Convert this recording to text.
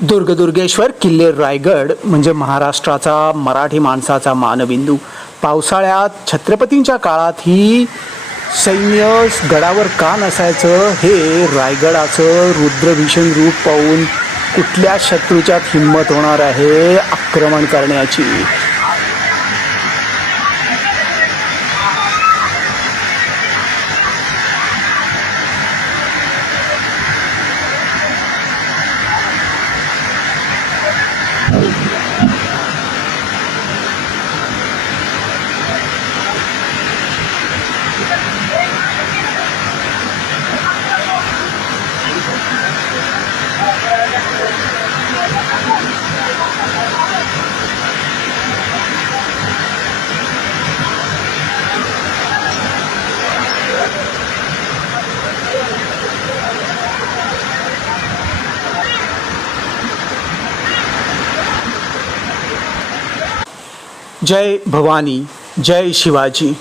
दुर्गदुर्गेश्वर किल्ले रायगड म्हणजे महाराष्ट्राचा मराठी माणसाचा मानबिंदू. पावसाळ्यात छत्रपतींच्या काळात ही सैन्य गडावर का नसायचं? हे रायगडाचं रुद्रभीषण रूप पाहून कुठल्या शत्रूच्यात हिंमत होणार आहे? आक्रमण करण्याची. जय भवानी जय शिवाजी।